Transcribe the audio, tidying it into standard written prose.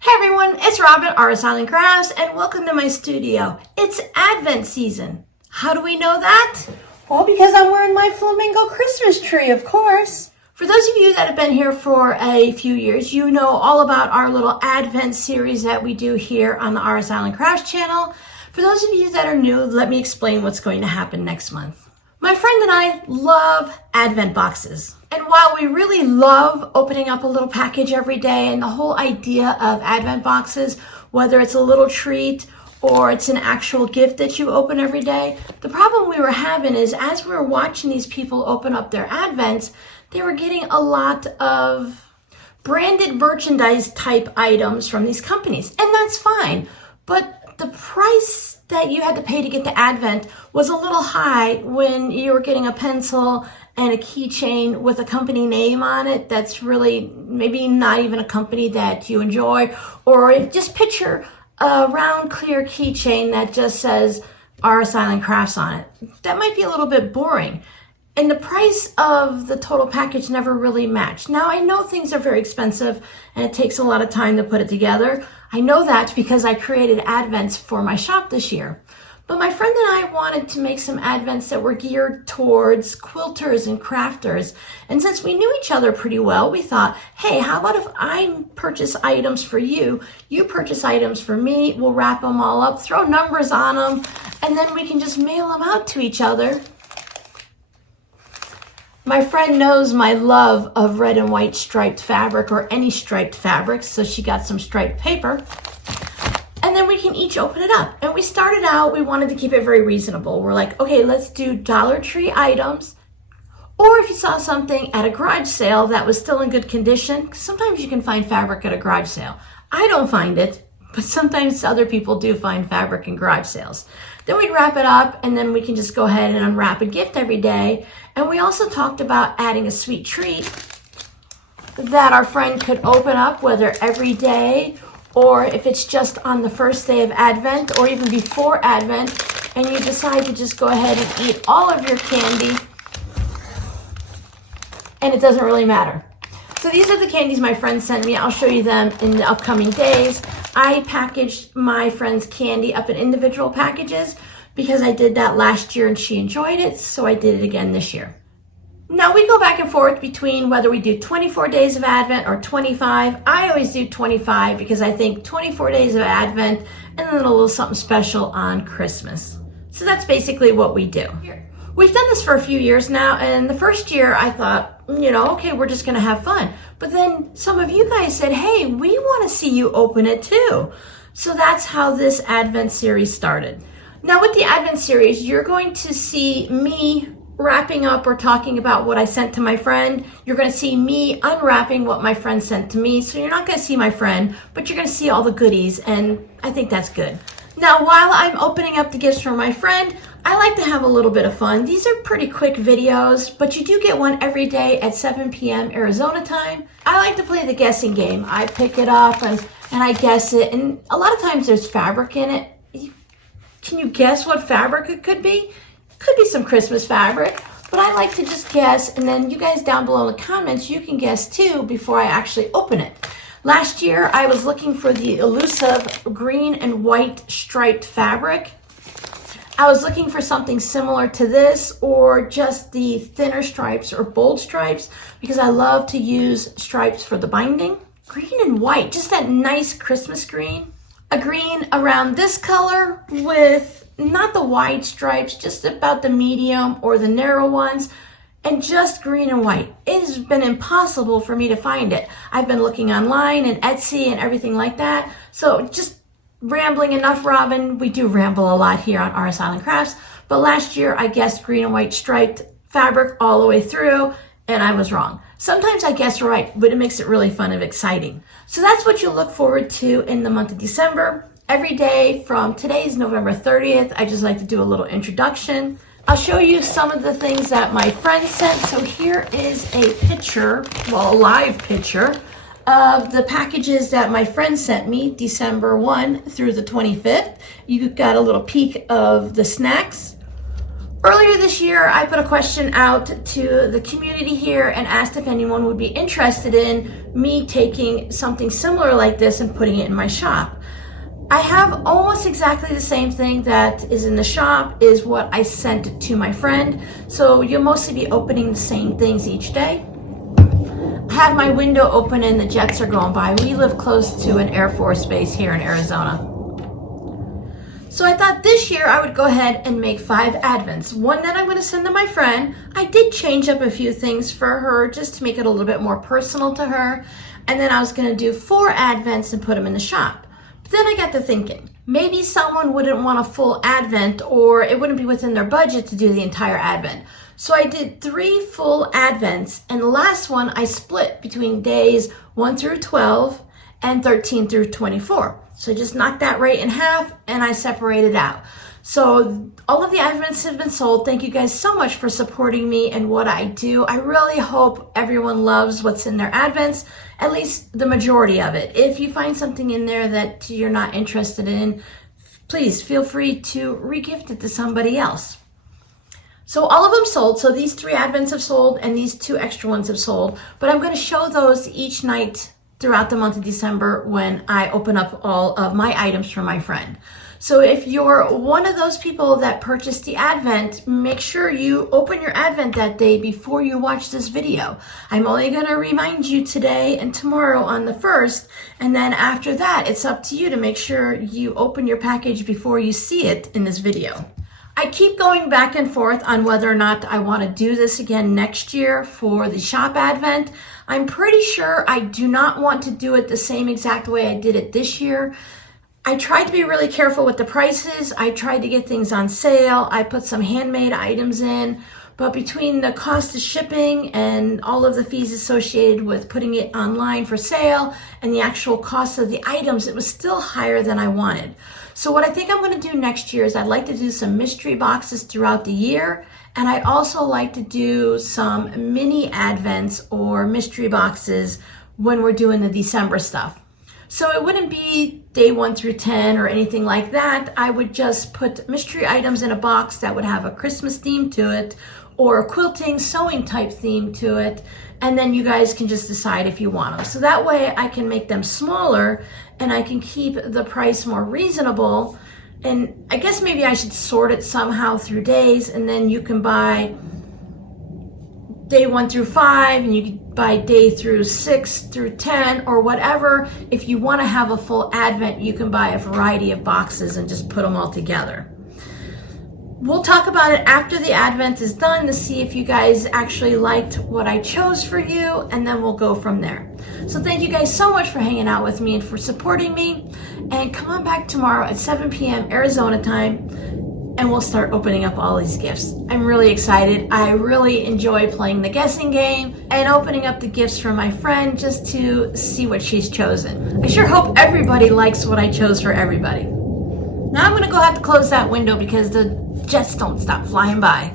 Hey everyone, it's Robin, Artist Island Crafts, and welcome to my studio. It's Advent season. How do we know that? Well, because I'm wearing my flamingo Christmas tree, of course. For those of you that have been here for a few years, you know all about our little Advent series that we do here on the Artist Island Crafts channel. For those of you that are new, let me explain what's going to happen next month. My friend and I love Advent boxes. And while we really love opening up a little package every day and the whole idea of Advent boxes, whether it's a little treat or it's an actual gift that you open every day, the problem we were having is as we were watching these people open up their Advents, they were getting a lot of branded merchandise type items from these companies. And that's fine, but the price that you had to pay to get the Advent was a little high when you were getting a pencil and a keychain with a company name on it that's really maybe not even a company that you enjoy, or if just picture a round clear keychain that just says Artist Island Crafts on it. That might be a little bit boring. And the price of the total package never really matched. Now, I know things are very expensive and it takes a lot of time to put it together. I know that because I created Advents for my shop this year. But my friend and I wanted to make some Advents that were geared towards quilters and crafters. And since we knew each other pretty well, we thought, hey, how about if I purchase items for you, you purchase items for me, we'll wrap them all up, throw numbers on them, and then we can just mail them out to each other. My friend knows my love of red and white striped fabric or any striped fabric, so she got some striped paper. And then we can each open it up. And we started out, we wanted to keep it very reasonable. We're like, okay, let's do Dollar Tree items. Or if you saw something at a garage sale that was still in good condition, sometimes you can find fabric at a garage sale. I don't find it, but sometimes other people do find fabric in garage sales. Then we'd wrap it up and then we can just go ahead and unwrap a gift every day. And we also talked about adding a sweet treat that our friend could open up, whether every day or if it's just on the first day of Advent or even before Advent, and you decide to just go ahead and eat all of your candy, and it doesn't really matter. So these are the candies my friend sent me. I'll show you them in the upcoming days. I packaged my friend's candy up in individual packages because I did that last year and she enjoyed it, so I did it again this year. Now we go back and forth between whether we do 24 days of Advent or 25. I always do 25 because I think 24 days of Advent and then a little something special on Christmas. So that's basically what we do. We've done this for a few years now, and the first year I thought, okay, we're just gonna have fun. But then some of you guys said, hey, we wanna see you open it too. So that's how this Advent series started. Now with the Advent series, you're going to see me wrapping up or talking about what I sent to my friend. You're going to see me unwrapping what my friend sent to me. So you're not going to see my friend, but you're going to see all the goodies, and I think that's good. Now, while I'm opening up the gifts for my friend, I like to have a little bit of fun. These are pretty quick videos, but you do get one every day at 7 p.m. Arizona time. I like to play the guessing game. I pick it up and I guess it, and a lot of times there's fabric in it. Can you guess what fabric it could be? Could be some Christmas fabric, but I like to just guess, and then you guys down below in the comments, you can guess too before I actually open it. Last year, I was looking for the elusive green and white striped fabric. I was looking for something similar to this or just the thinner stripes or bold stripes because I love to use stripes for the binding. Green and white, just that nice Christmas green. A green around this color with not the wide stripes, just about the medium or the narrow ones, and just green and white. It has been impossible for me to find it. I've been looking online and Etsy and everything like that. So just rambling enough, Robin. We do ramble a lot here on Artist Island Crafts, but last year I guessed green and white striped fabric all the way through, and I was wrong. Sometimes I guess right, but it makes it really fun and exciting. So that's what you'll look forward to in the month of December. Every day from today's November 30th, I just like to do a little introduction. I'll show you some of the things that my friend sent. So here is a picture, well, a live picture of the packages that my friend sent me December 1 through the 25th. You got a little peek of the snacks. Earlier this year, I put a question out to the community here and asked if anyone would be interested in me taking something similar like this and putting it in my shop. I have almost exactly the same thing that is in the shop is what I sent to my friend. So you'll mostly be opening the same things each day. I have my window open and the jets are going by. We live close to an Air Force base here in Arizona. So I thought this year I would go ahead and make 5 advents. One that I'm going to send to my friend. I did change up a few things for her just to make it a little bit more personal to her. And then I was going to do 4 advents and put them in the shop. But then I got to thinking, maybe someone wouldn't want a full advent or it wouldn't be within their budget to do the entire advent. So I did 3 full advents, and the last one I split between days 1 through 12 and 13 through 24. So I just knocked that right in half and I separated out. So all of the advents have been sold. Thank you guys so much for supporting me and what I do. I really hope everyone loves what's in their advents, at least the majority of it. If you find something in there that you're not interested in, please feel free to regift it to somebody else. So all of them sold. So these 3 advents have sold and these 2 extra ones have sold. But I'm going to show those each night throughout the month of December when I open up all of my items for my friend. So if you're one of those people that purchased the advent, make sure you open your advent that day before you watch this video. I'm only going to remind you today and tomorrow on the 1st, and then after that, it's up to you to make sure you open your package before you see it in this video. I keep going back and forth on whether or not I want to do this again next year for the shop advent. I'm pretty sure I do not want to do it the same exact way I did it this year. I tried to be really careful with the prices. I tried to get things on sale. I put some handmade items in, but between the cost of shipping and all of the fees associated with putting it online for sale and the actual cost of the items, it was still higher than I wanted. So what I think I'm going to do next year is I'd like to do some mystery boxes throughout the year, and I'd also like to do some mini advents or mystery boxes when we're doing the December stuff. So it wouldn't be day 1 through 10 or anything like that. I would just put mystery items in a box that would have a Christmas theme to it or a quilting, sewing type theme to it, and then you guys can just decide if you want them. So that way I can make them smaller and I can keep the price more reasonable. And I guess maybe I should sort it somehow through days, and then you can buy day 1 through 5 and you can buy day through 6 through 10 or whatever. If you want to have a full advent, you can buy a variety of boxes and just put them all together. We'll talk about it after the advent is done to see if you guys actually liked what I chose for you, and then we'll go from there. So thank you guys so much for hanging out with me and for supporting me. And come on back tomorrow at 7 p.m. Arizona time, and we'll start opening up all these gifts. I'm really excited. I really enjoy playing the guessing game and opening up the gifts for my friend just to see what she's chosen. I sure hope everybody likes what I chose for everybody. Now I'm going to go have to close that window because the jets don't stop flying by.